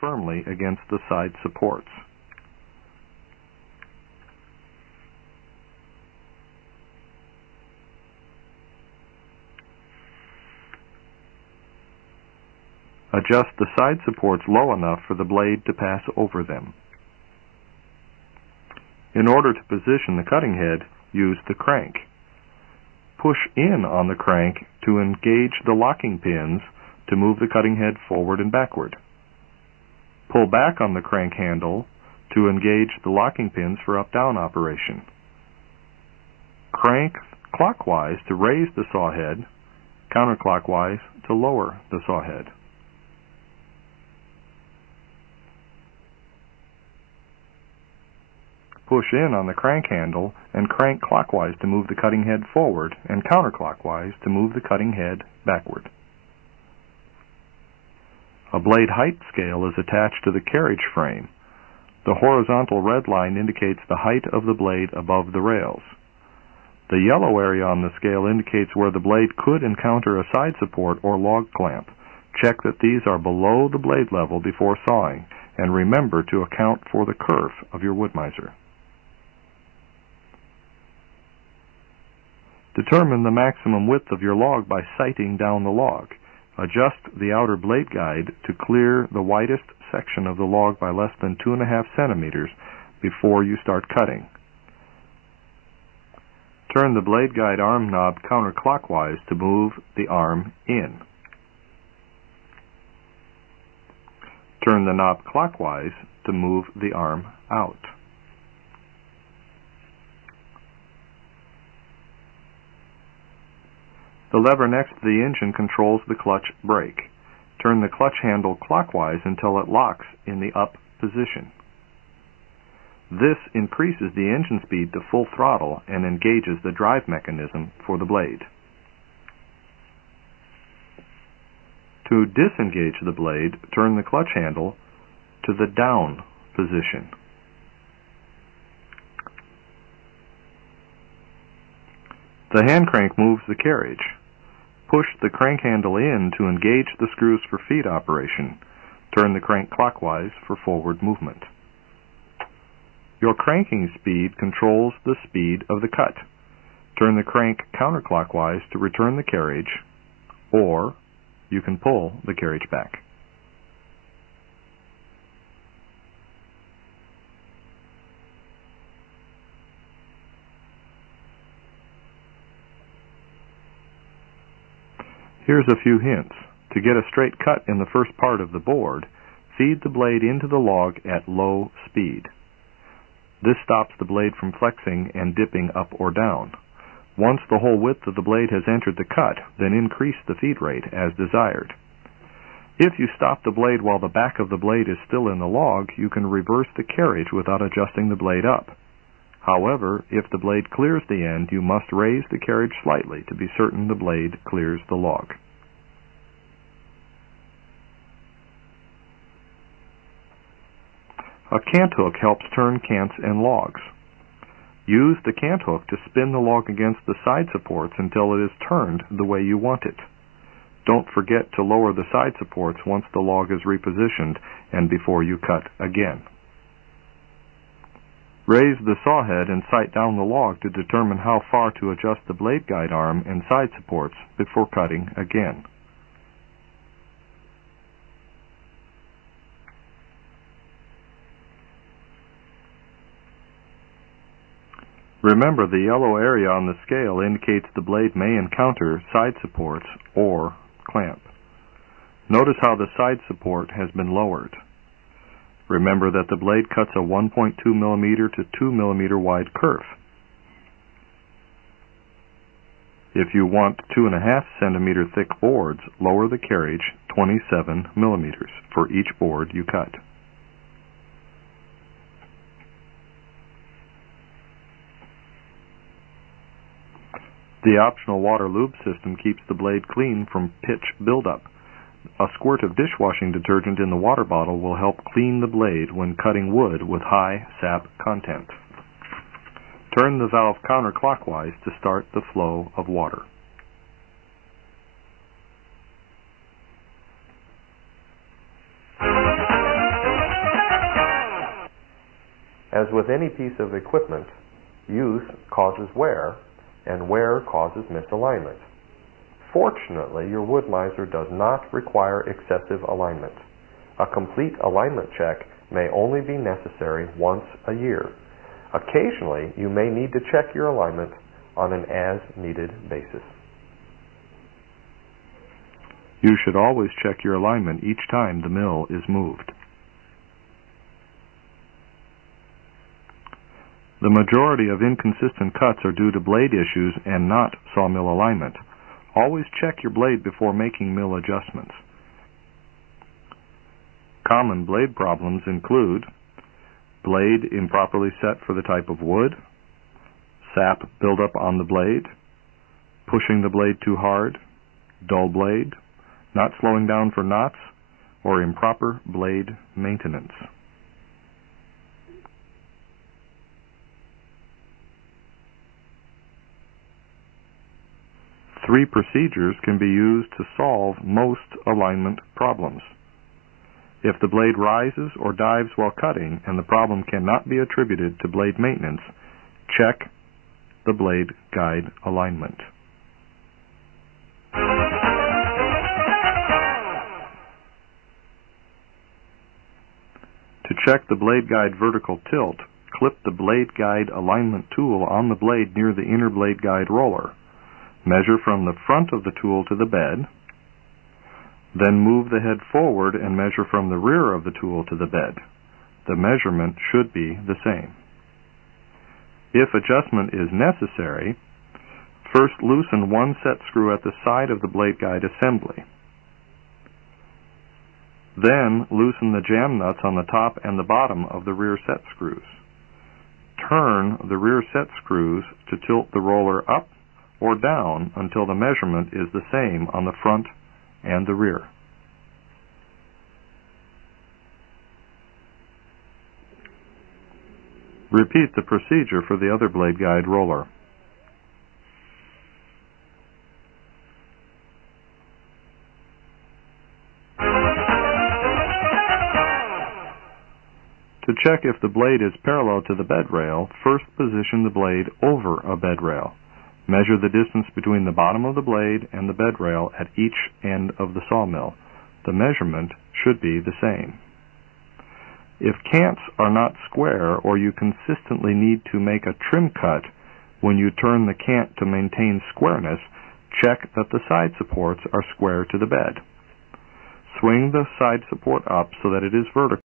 firmly against the side supports. Adjust the side supports low enough for the blade to pass over them. In order to position the cutting head, use the crank. Push in on the crank to engage the locking pins to move the cutting head forward and backward. Pull back on the crank handle to engage the locking pins for up-down operation. Crank clockwise to raise the saw head, counterclockwise to lower the saw head. Push in on the crank handle and crank clockwise to move the cutting head forward and counterclockwise to move the cutting head backward. A blade height scale is attached to the carriage frame. The horizontal red line indicates the height of the blade above the rails. The yellow area on the scale indicates where the blade could encounter a side support or log clamp. Check that these are below the blade level before sawing, and remember to account for the kerf of your wood miser. Determine the maximum width of your log by sighting down the log. Adjust the outer blade guide to clear the widest section of the log by less than 2.5 centimeters before you start cutting. Turn the blade guide arm knob counterclockwise to move the arm in. Turn the knob clockwise to move the arm out. The lever next to the engine controls the clutch brake. Turn the clutch handle clockwise until it locks in the up position. This increases the engine speed to full throttle and engages the drive mechanism for the blade. To disengage the blade, turn the clutch handle to the down position. The hand crank moves the carriage. Push the crank handle in to engage the screws for feed operation. Turn the crank clockwise for forward movement. Your cranking speed controls the speed of the cut. Turn the crank counterclockwise to return the carriage, or you can pull the carriage back. Here's a few hints. To get a straight cut in the first part of the board, feed the blade into the log at low speed. This stops the blade from flexing and dipping up or down. Once the whole width of the blade has entered the cut, then increase the feed rate as desired. If you stop the blade while the back of the blade is still in the log, you can reverse the carriage without adjusting the blade up. However, if the blade clears the end, you must raise the carriage slightly to be certain the blade clears the log. A cant hook helps turn cants and logs. Use the cant hook to spin the log against the side supports until it is turned the way you want it. Don't forget to lower the side supports once the log is repositioned and before you cut again. Raise the saw head and sight down the log to determine how far to adjust the blade guide arm and side supports before cutting again. Remember, the yellow area on the scale indicates the blade may encounter side supports or clamp. Notice how the side support has been lowered. Remember that the blade cuts a 1.2 mm to 2 mm wide kerf. If you want 2.5 cm thick boards, lower the carriage 27 mm for each board you cut. The optional water lube system keeps the blade clean from pitch buildup. A squirt of dishwashing detergent in the water bottle will help clean the blade when cutting wood with high sap content. Turn the valve counterclockwise to start the flow of water. As with any piece of equipment, use causes wear, and wear causes misalignment. Fortunately, your wood-miser does not require excessive alignment. A complete alignment check may only be necessary once a year. Occasionally, you may need to check your alignment on an as-needed basis. You should always check your alignment each time the mill is moved. The majority of inconsistent cuts are due to blade issues and not sawmill alignment. Always check your blade before making mill adjustments. Common blade problems include blade improperly set for the type of wood, sap buildup on the blade, pushing the blade too hard, dull blade, not slowing down for knots, or improper blade maintenance. Three procedures can be used to solve most alignment problems. If the blade rises or dives while cutting and the problem cannot be attributed to blade maintenance, check the blade guide alignment. To check the blade guide vertical tilt, clip the blade guide alignment tool on the blade near the inner blade guide roller. Measure from the front of the tool to the bed, then move the head forward and measure from the rear of the tool to the bed. The measurement should be the same. If adjustment is necessary, first loosen one set screw at the side of the blade guide assembly. Then loosen the jam nuts on the top and the bottom of the rear set screws. Turn the rear set screws to tilt the roller up or down until the measurement is the same on the front and the rear. Repeat the procedure for the other blade guide roller. To check if the blade is parallel to the bed rail, first position the blade over a bed rail. Measure the distance between the bottom of the blade and the bed rail at each end of the sawmill. The measurement should be the same. If cants are not square or you consistently need to make a trim cut when you turn the cant to maintain squareness, check that the side supports are square to the bed. Swing the side support up so that it is vertical.